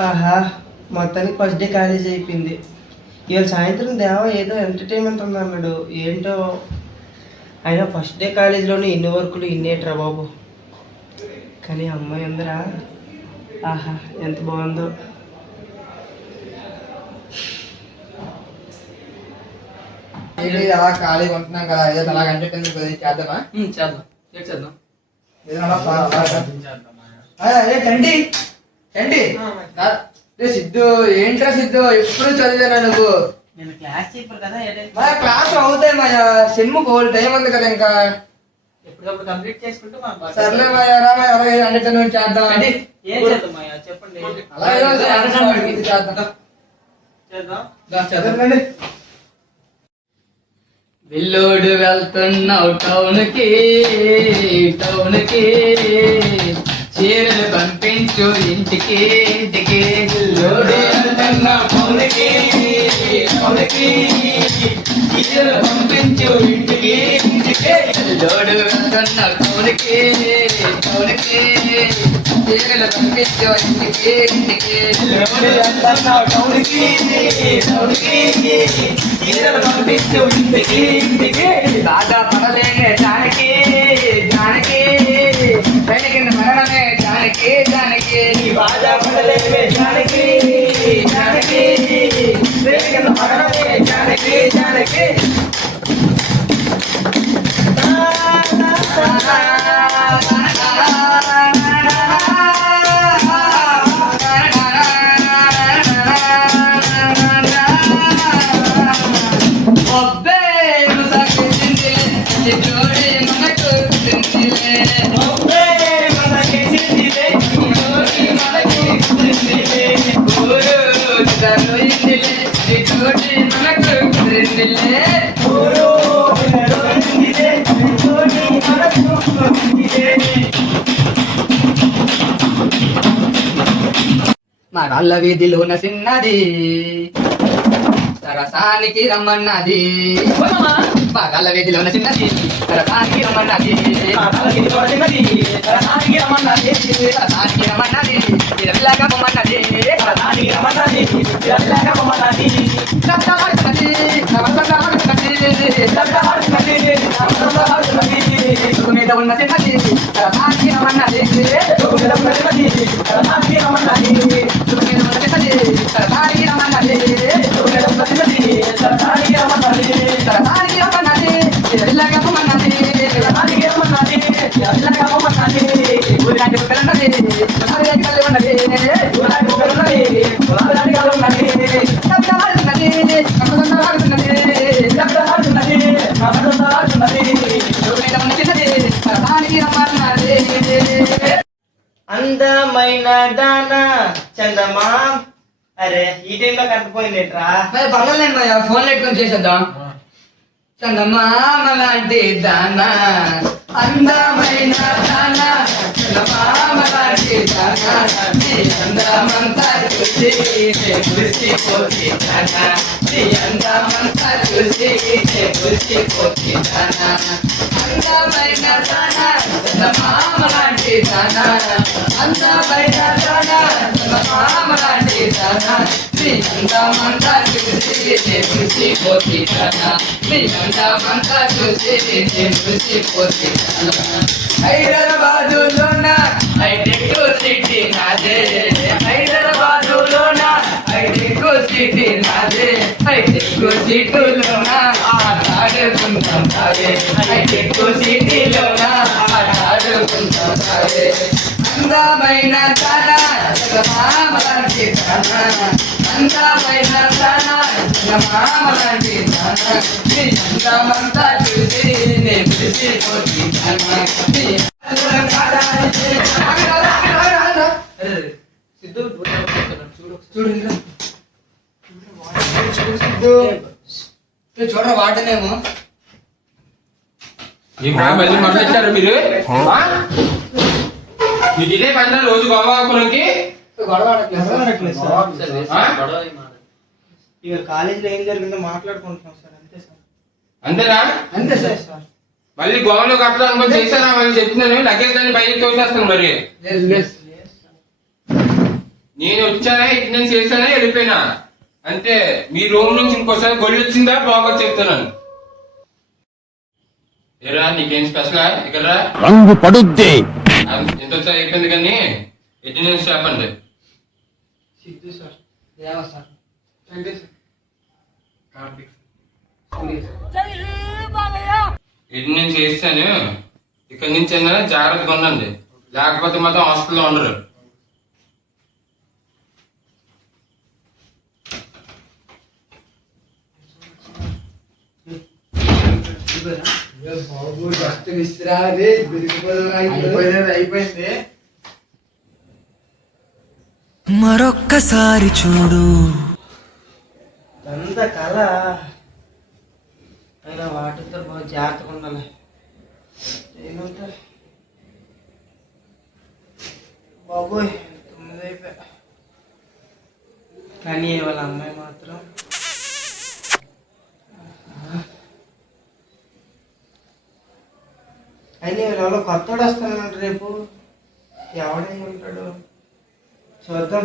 ఆహా, మొత్తానికి first day college అయిపోయింది. ఇవాళ సాయంత్రం దేవా ఏదో ఎంటర్టైన్మెంట్ ఉంది అన్నాడు. ఏంటో అయినా ఫస్ట్ డే కాలేజీలోనే ఇన్ని వర్కులు ఇన్నేట్రా బాబు. కానీ అమ్మాయి అందరా ఆహా ఎంత బాగుందో. ఖాళీగా ఉంటున్నాం కదా, ఏదో అలాగ ఎంటర్టైన్మెంట్ చేద్దామా? చేద్దాం. చండి చండి సిద్ధు, ఏంట్రా సిద్ధు ఎప్పుడు చదివేనా నువ్వు? నేను క్లాస్ చెప్పారు కదా. మా క్లాస్ అవుతాయి మాయా, సెమ్ కోల్ టైం ఉంది కదా ఇంకా. ఎప్పటికప్పుడు కంప్లీట్ చేసుకుంటూ సర్లే మాయా, రా మాయా అలాగే ఎంటర్టైన్మెంట్ చేద్దాం. ఏం చేద్దాం మాయా చెప్పండి. అలాగే చేద్దాం. విల్లోడు వెళ్తున్నావు టౌన్కి, చీరలు పంపించు ఇంటికి. విల్లోడు వెళ్తున్నావు టౌన్కి, చీరలు పంపించు ఇంటికి. విల్లోడు వెళ్తున్నావు టౌన్కి, చీరలు పంపించు ఇంటికి. విల్లోడు వెళ్తున్నావు టౌన్కి, చీరలు పంపించు ఇంటికి. బాగా పడలేనే జానకి, పైన కింద పడడమే జానకి. బాగా పడలేమే జానకి, పైన కింద పడడమే జానకి. మా రాళ్ళ వీధిలోన చిన్నది సరసానికి రమ్మన్నది. మా రాళ్ళ వీధిలోన చిన్నది సరసానికి రమ్మన్నది. ఇరలాగా పొమ్మన్నది. మీద ఉన్న చిన్నది సరసానికి రమ్మన్నది. అందమైన దానా చందమా. అరే ఈ టైంలో కట్టపోయిందేట్రా? పర్వాలేదు మాయా, ఫోన్ పెట్టుకొని చేసేద్దాం. చందమామ లాంటి దానా, అందమైన దానా, చందమామ లాంటి దానా, నీ అందమంతా చూసి మురిసిపోతే దానా, నీ అందమంతా చూసి మురిసిపోతే దానా. అందమైన దానా, చందమామ లాంటి దానా, అందమైన దానా, చందమామ లాంటి దానా, నీ అందమంతా చూసి మురిసిపోతే దానా, నీ అందమంతా చూసి మురిసిపోతే దానా. హైదరాబాదులోన హైటెక్ సిటీ నాదే, హైదరాబాదులోన హైటెక్ సిటీ నాదే, ఎక్కువ సీటులోన ఆడుకుంటాం సాగే ఎక్కువ సీటులోన ఆడుకుంటాం సాగే అందమైన తన మామలాంటి తన అందమైన తన మామలాంటి తన నీ అందమంతా చూసి నే పిలిచిపోతి తన సిద్ధు చూడు చూడరా వాటనేమో మళ్ళీ మొదలెట్టారు మీరు మీకు ఇదే పని రోజు గోవాపురంకి గొడవ ఆడట్లేదు సార్. అనట్లేదు సార్. ఇక కాలేజీలో ఏం జరిగిందో మాట్లాడుకుంటున్నాం సార్, అంతే సార్. అంతేనా అంతే సార్. సార్ మళ్ళీ గోవాలో కట్టడం అనుకోని చేశారా మళ్ళీ చెప్తున్నాను లగేజ్ దాన్ని బయటకు తోసేస్తాను మరి లేదు లేదు నేను వచ్చానా అటెండెన్స్ చేశానా వెళ్ళిపోయినా అంతే మీ రూమ్ నుంచి ఇంకోసారి గొల్లు వచ్చిందా బాగా చెప్తున్నాను ఏరా నీకేం స్పెషల్ ఇక్కడ రా రంగు పడుద్ది ఎంత వచ్చా అయిపోయింది కానీ అటెండెన్స్ చెప్పండి సిద్ధు సార్. ఏమో సార్. అంటే సార్ కార్తీక్ అటెండెన్స్ చేస్తాను ఇక్కడి నుంచి అయినా జాగ్రత్తగా ఉండండి లేకపోతే మాత్రం హాస్టల్లో ఉండరు బాబు జస్ట్ విసిరా రే అయిపోయింది. మరొక్కసారి చూడు అంత కళ అయినా వాటితో బాగా జాగ్రత్తగా ఉండాలి. ఏమంటా బాబోయ్ 9 అయిపోయా. కానీ వాళ్ళ అమ్మాయి మాత్రం అయినా వీళ్ళు కొత్తోడు వస్తానంట రేపు. ఎవడై ఉంటాడు చూద్దాం.